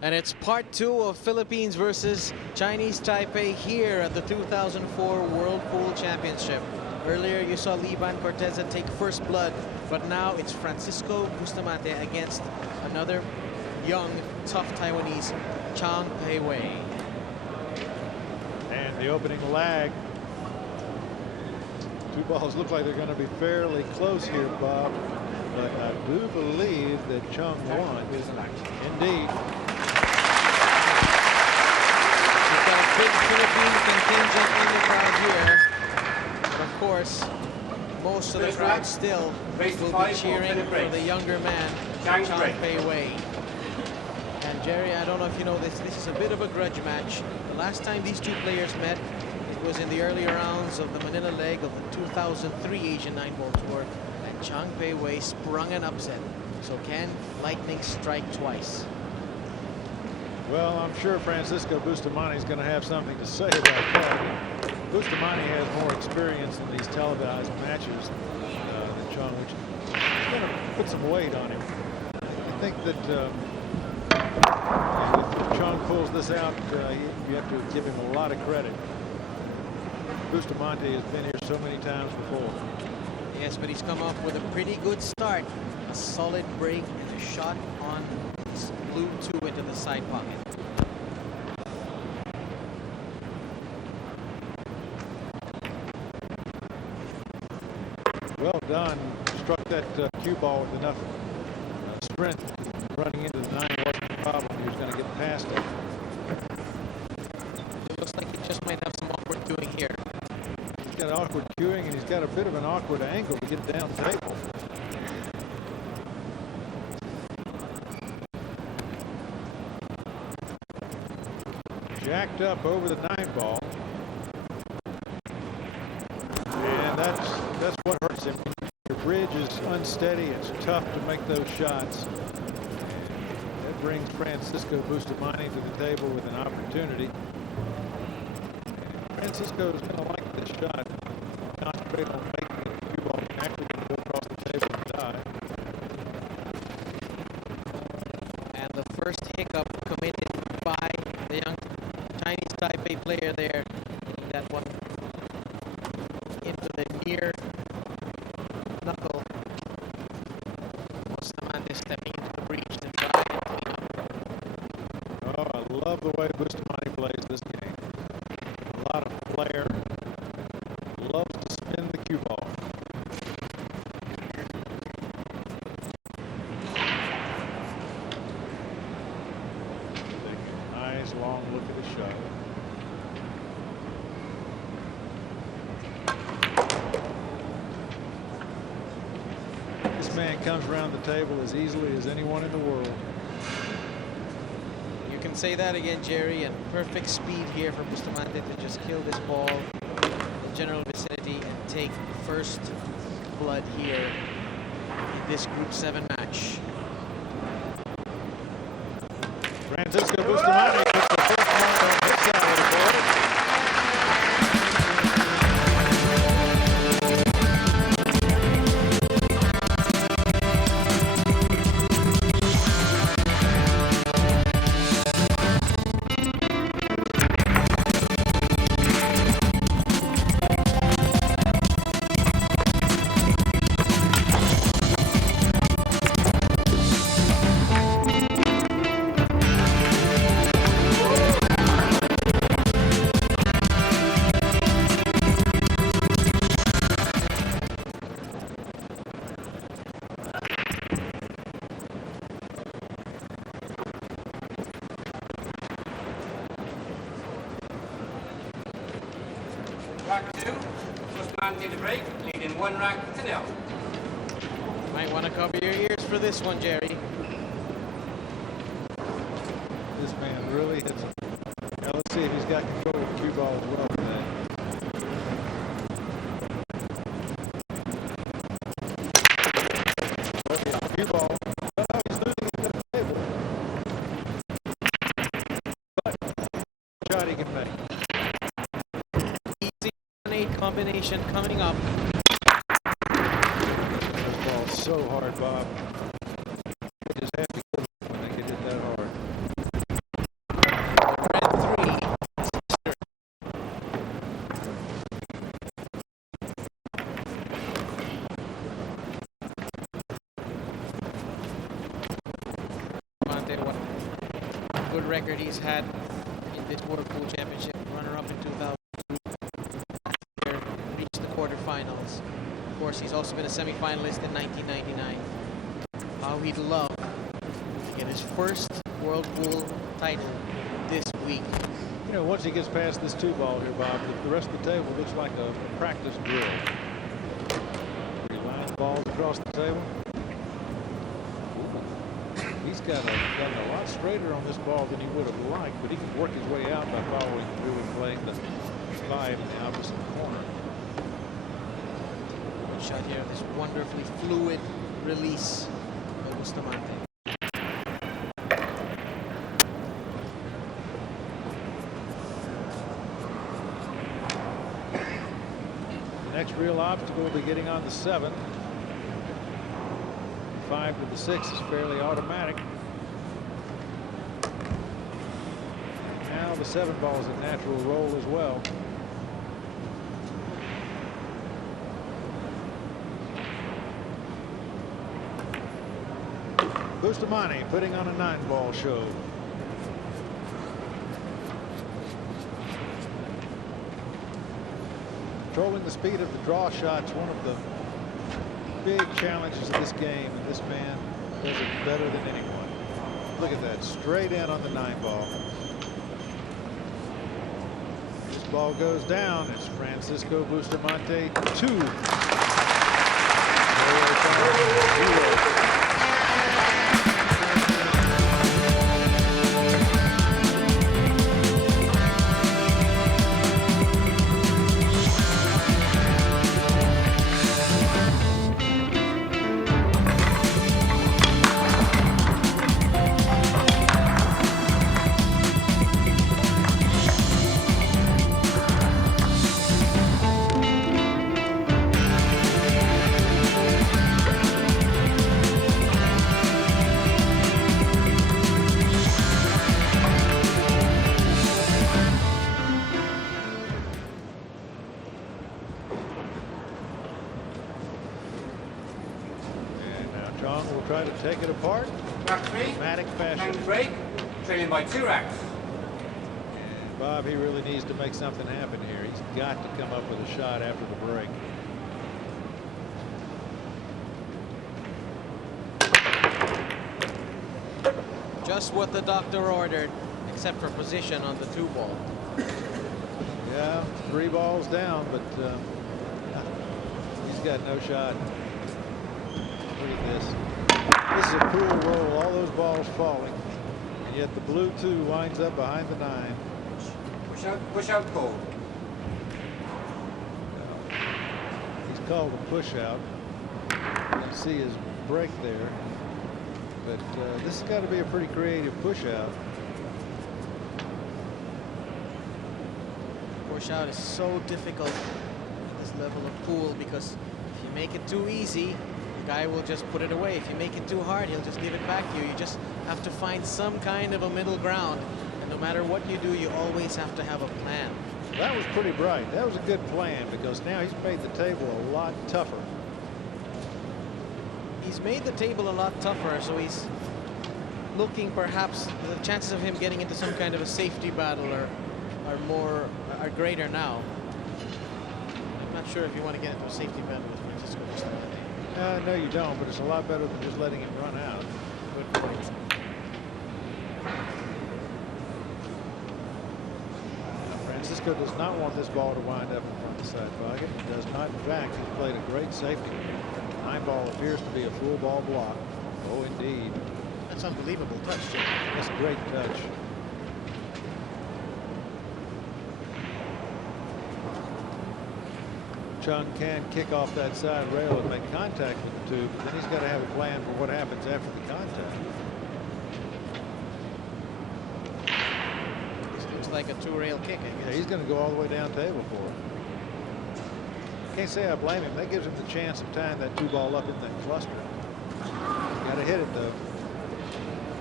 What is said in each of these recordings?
And it's part 2 of Philippines versus Chinese Taipei here at the 2004 World Pool Championship. Earlier you saw Liban Corteza take first blood, but now it's Francisco Bustamante against another young, tough Taiwanese, Chang Pei-Wei. And the opening lag. Two balls look like they're going to be fairly close here, Bob. But I do believe that Chung won. Indeed. We've got a big Philippine contingent in the crowd here. But of course, most of the crowd still will be cheering for the younger man, Chang Pei-Wei. And Jerry, I don't know if you know this, this is a bit of a grudge match. The last time these two players met, it was in the early rounds of the Manila leg of the 2003 Asian 9-ball tour, and Chang Pei-Wei sprung an upset. So can lightning strike twice? Well, I'm sure Francisco Bustamante is going to have something to say about that. Bustamante has more experience in these televised matches than Chung, which is going to put some weight on him. I think that if Chung pulls this out, you have to give him a lot of credit. Bustamante has been here so many times before. Yes, but he's come up with a pretty good start. A solid break and a shot on blue 2 into the side pocket. Well done. Struck that cue ball with enough strength. Running into the 9 wasn't a problem. He was going to get past it. It looks like he just might have some awkward doing here. He's got awkward cueing, and he's got a bit of an awkward angle to get down table. Jacked up over the 9 ball. And that's what hurts him. Your bridge is unsteady. It's tough to make those shots. That brings Francisco Bustamante to the table with an opportunity. Francisco is going to like this shot. Concentrate on making the cue ball actually go across the table and die. And the first hiccup committed by the young Chinese Taipei player there. That one into the near knuckle. Bustamante stepping into the breach to try and clean up. Oh, I love the way Bustamante plays this game. A lot of flair. Loves to spin the cue ball. Taking a nice long look at the shot. This man comes around the table as easily as anyone in the world. You can say that again, Jerry, and perfect speed here for Bustamante to just kill this ball in the general vicinity and take first blood here in this Group 7 match. Francisco Bustamante gets the first mark on his side of the board. Rack 2, Bustamante to break, leading 1 rack to 0. Might want to cover your ears for this one, Jerry. This man really hits him. Now let's see if he's got control of the cue ball as well today. Cue ball. Oh, he's losing it to the table. But shot he can make. Easy 1-8 combination coming up. This ball's so hard, Bob. They just have to kill it when they get hit that hard. good record he's had in this World Pool Championship. Runner-up in 2000, reached the quarterfinals. Of course, he's also been a semi-finalist in 1999. How he'd love to get his first World Pool title this week. You know, once he gets past this 2-ball here, Bob, the rest of the table looks like a practice drill. He lines balls across the table. He's gotten a lot straighter on this ball than he would have liked, but he can work his way out by following through and playing the 5 in the opposite corner. Good shot here, this wonderfully fluid release by Bustamante. The next real obstacle will be getting on the 7. 5 to the 6 is fairly automatic. Now the 7 ball is a natural roll as well. Bustamante putting on a 9-ball show. Controlling the speed of the draw shot's one of the big challenges of this game, and this man does it better than anyone. Look at that, straight in on the 9-ball. This ball goes down. It's Francisco Bustamante 2. Chang will try to take it apart. Rack 3, Dramatic fashion. Chang break, trailing by 2 racks. And Bob, he really needs to make something happen here. He's got to come up with a shot after the break. Just what the doctor ordered, except for position on the 2-ball. Yeah, 3 balls down, but he's got no shot. Look at this. This is a cool roll. All those balls falling, and yet the blue 2 winds up behind the 9. Push out cold. He's called a push out. You can see his break there, but this has got to be a pretty creative push out. Push out is so difficult at this level of pool, because if you make it too easy, the guy will just put it away. If you make it too hard, he'll just give it back to you. You just have to find some kind of a middle ground, and no matter what you do, you always have to have a plan. That was pretty bright. That was a good plan, because now he's made the table a lot tougher. He's made the table a lot tougher, so he's looking, perhaps the chances of him getting into some kind of a safety battle are greater now. I'm not sure if you want to get into a safety battle with Francisco Bustamante. No, you don't, but it's a lot better than just letting him run out. Good point. Francisco does not want this ball to wind up in front of the side pocket. He does not. In fact, he's played a great safety. 9-ball appears to be a full ball block. Oh, indeed. That's unbelievable touch, Jim. That's a great touch. Chang can kick off that side rail and make contact with the 2, but then he's got to have a plan for what happens after the contact. This looks like a 2-rail kick, I guess. Yeah, he's going to go all the way down table for it. Can't say I blame him. That gives him the chance of tying that 2-ball up in that cluster. Got to hit it, though.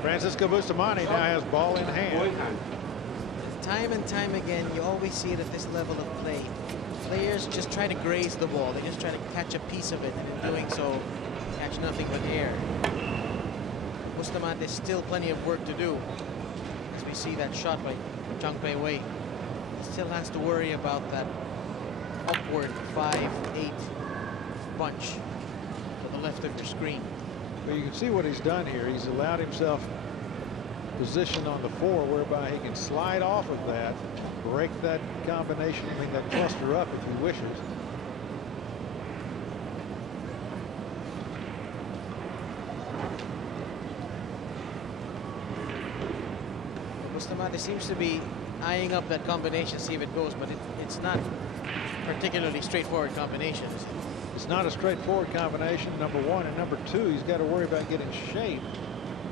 Francisco Bustamante now has ball in hand. Time and time again, you always see it at this level of play. Players just try to graze the ball. They just try to catch a piece of it, and in doing so, catch nothing but air. Bustamante has still plenty of work to do. He's actually see that shot by Chang Pei-Wei. Still has to worry about that upward 5-8 punch to the left of your screen. Well, you can see what he's done here. He's allowed himself position on the 4 whereby he can slide off of that, break that combination, I mean that cluster up if he wishes. Bustamante seems to be eyeing up that combination, see if it goes, but it's not particularly straightforward combination. It's not a straightforward combination, number 1, and number 2, he's got to worry about getting shape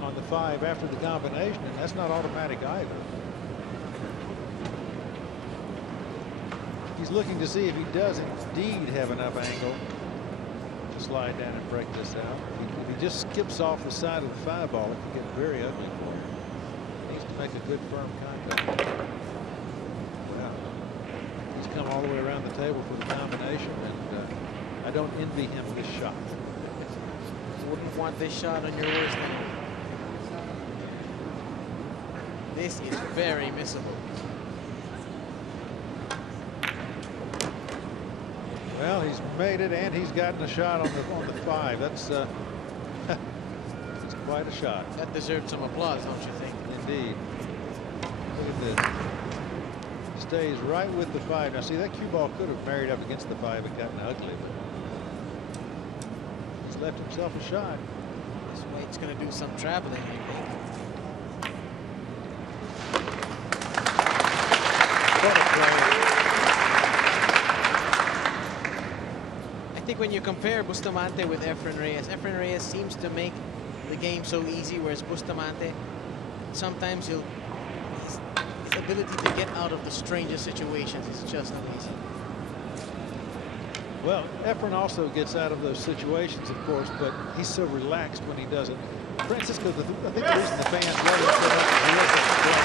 on the 5 after the combination, and that's not automatic either. He's looking to see if he does indeed have enough angle to slide down and break this out. If he just skips off the side of the 5 ball, it can get very ugly for him. He needs to make a good firm contact. Wow. He's come all the way around the table for the combination, and I don't envy him this shot. Wouldn't want this shot on your worst enemy. This is very missable. Well, he's made it, and he's gotten a shot on the 5. That's that's quite a shot. That deserves some applause, don't you think? Indeed. Look at this. Stays right with the 5. Now, see, that cue ball could have married up against the 5 and gotten ugly, but he's left himself a shot. This weight's going to do some traveling, I think. What a play. I think when you compare Bustamante with Efren Reyes seems to make the game so easy, whereas Bustamante, sometimes his ability to get out of the strangest situations is just not easy. Well, Efren also gets out of those situations, of course, but he's so relaxed when he does it. Francisco, I think the reason the fans love him so much is he has that play.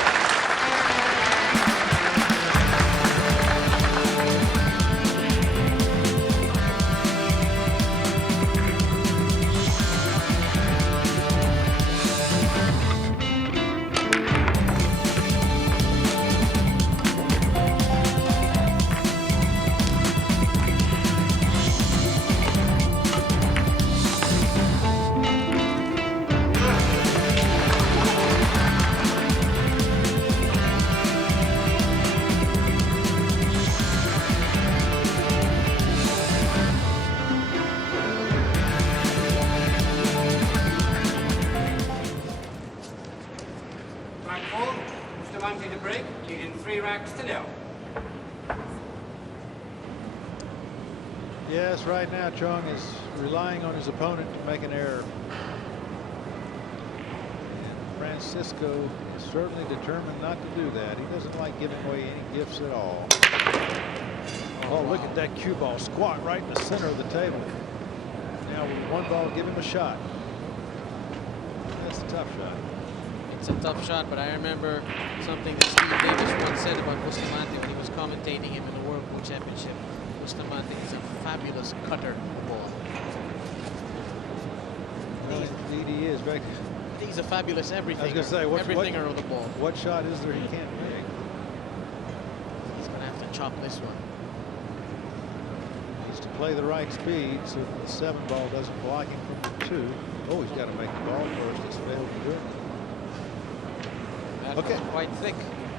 Bustamante to break, leading 3 racks to 0. Yes, right now Chang is relying on his opponent to make an error. And Francisco is certainly determined not to do that. He doesn't like giving away any gifts at all. Oh, wow. Look at that cue ball squat right in the center of the table. Now with 1 ball, give him a shot. That's a tough shot. It's a tough shot, but I remember something that Steve Davis once said about Bustamante when he was commentating him in the World Book Championship. Bustamante is a fabulous cutter of the ball. Well, indeed he is. He's a fabulous everything. I was going to say, everythinger of the ball. What shot is there he can't make? He's going to have to chop this one. Needs to play the right speed so that the 7 ball doesn't block him from the 2. Oh, he's got to make the ball first. He's failed to do it. That Okay. was quite thick.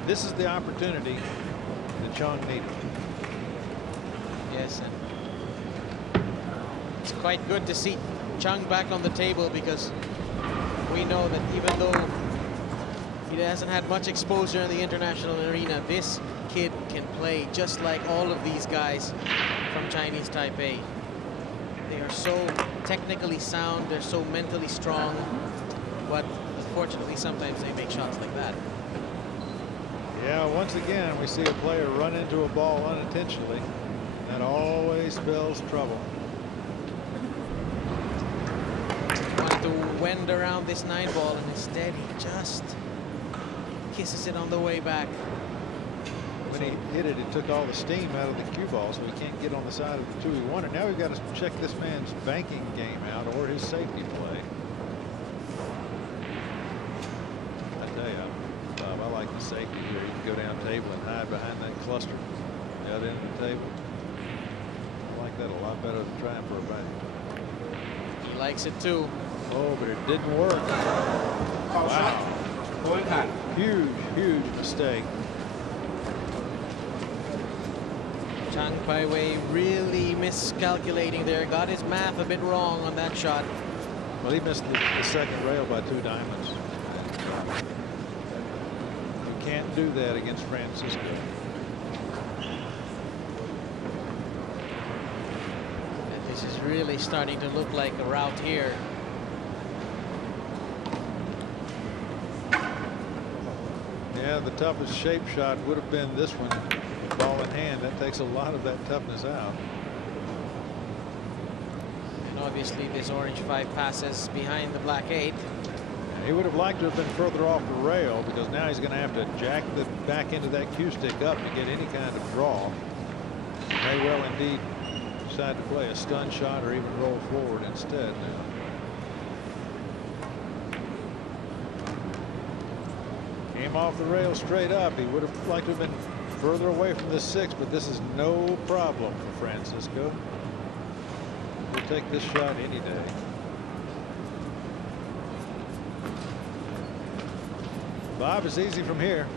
This is the opportunity that Chang needed. Yes, and it's quite good to see Chang back on the table, because we know that even though he hasn't had much exposure in the international arena, this kid can play just like all of these guys from Chinese Taipei. They are so technically sound, they're so mentally strong, but unfortunately sometimes they make shots like that. Yeah, once again we see a player run into a ball unintentionally. That always spells trouble. Wanted to wend around this 9 ball, and instead he just kisses it on the way back. When he hit it, it took all the steam out of the cue ball, so he can't get on the side of the 2 he wanted. Now we've got to check this man's banking game out or his safety play. I tell you, Bob, I like go down table and hide behind that cluster at the other end of the table. I like that a lot better than trying for a back. He likes it too. Oh, but it didn't work. Wow. Point hand. Huge mistake. Chang Pei-Wei really miscalculating there. Got his math a bit wrong on that shot. Well, he missed the second rail by 2 diamonds. You can't do that against Francisco. And this is really starting to look like a rout here. Yeah, the toughest shape shot would have been this one, ball in hand. That takes a lot of that toughness out. And obviously this orange 5 passes behind the black 8. He would have liked to have been further off the rail, because now he's going to have to jack the back end of that cue stick up to get any kind of draw. May well indeed decide to play a stun shot or even roll forward instead now. Came off the rail straight up. He would have liked to have been further away from the 6, but this is no problem for Francisco. He'll take this shot any day. Bob, is easy from here.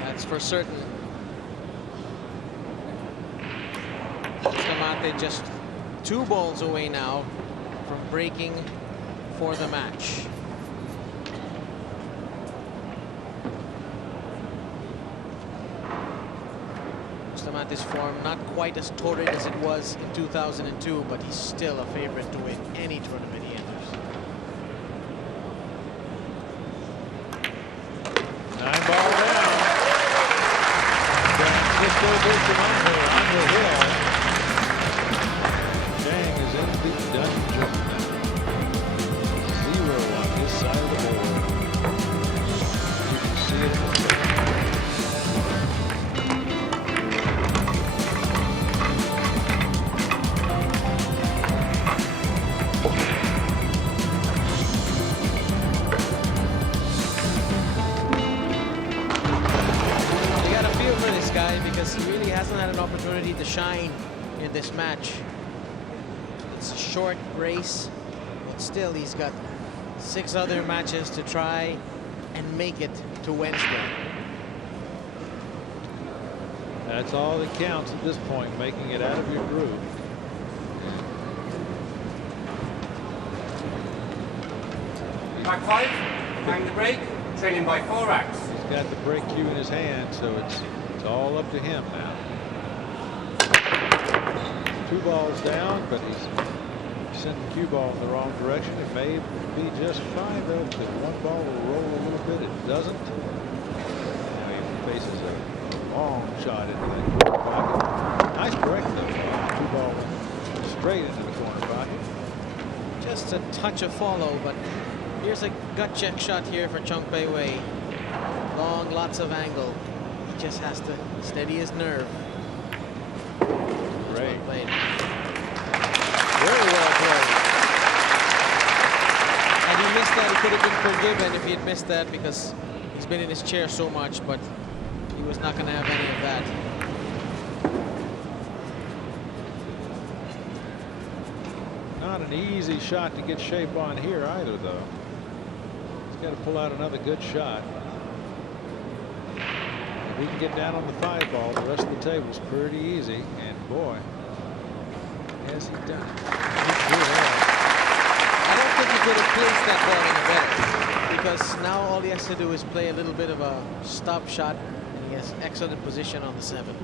That's for certain. Bustamante just 2 balls away now from breaking for the match. Bustamante's form not quite as torrid as it was in 2002, but he's still a favorite to win any tournament he enters. 9 ball down. Francisco Bustamante on the hill. Chang is in the dungeon now. 0 on his side of the board. You can see it. Because he really hasn't had an opportunity to shine in this match. It's a short race, but still he's got 6 other matches to try and make it to Wednesday. That's all that counts at this point, making it out of your group. Back 5, hang the break, trailing by 4 racks. He's got the break cue in his hand, so it's all up to him now. 2 balls down, but he's sent the cue ball in the wrong direction. It may be just fine, though, because 1 ball will roll a little bit. It doesn't. Now he faces a long shot into the corner pocket. Nice break, though. 2 ball went straight into the corner pocket. Just a touch of follow, but here's a gut check shot here for Chang Pei-Wei. Long, lots of angle. Just has to steady his nerve. Great. Well played. Very well played. And he missed that. He could have been forgiven if he had missed that, because he's been in his chair so much, but he was not going to have any of that. Not an easy shot to get shape on here either, though. He's got to pull out another good shot. He can get down on the 5 ball. The rest of the table's pretty easy, and boy, has he done it. I don't think he could have placed that ball any better, because now all he has to do is play a little bit of a stop shot, and he has excellent position on the 7.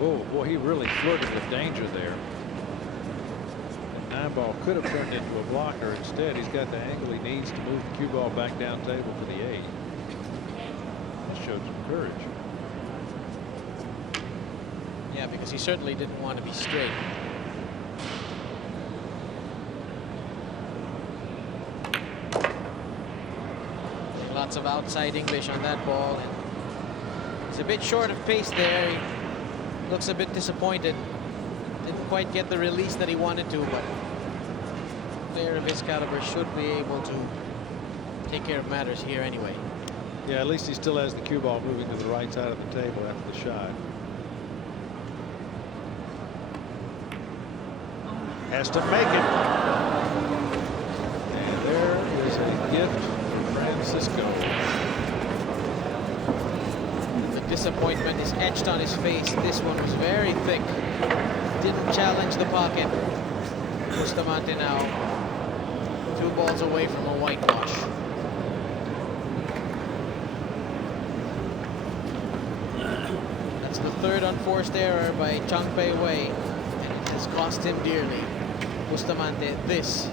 Oh boy, he really flirted with danger there. 9 ball could have turned into a blocker. Instead, he's got the angle he needs to move the cue ball back down table for the 8. That showed some courage. Yeah, because he certainly didn't want to be straight. Lots of outside English on that ball. And he's a bit short of pace there. He looks a bit disappointed. Didn't quite get the release that he wanted to, but player of his caliber should be able to take care of matters here anyway. Yeah, at least he still has the cue ball moving to the right side of the table after the shot. Has to make it. And there is a gift for Francisco. The disappointment is etched on his face. This one was very thick. Didn't challenge the pocket. Bustamante now 2 balls away from a whitewash. That's the 3rd unforced error by Chang Pei-Wei, and it has cost him dearly. Bustamante this.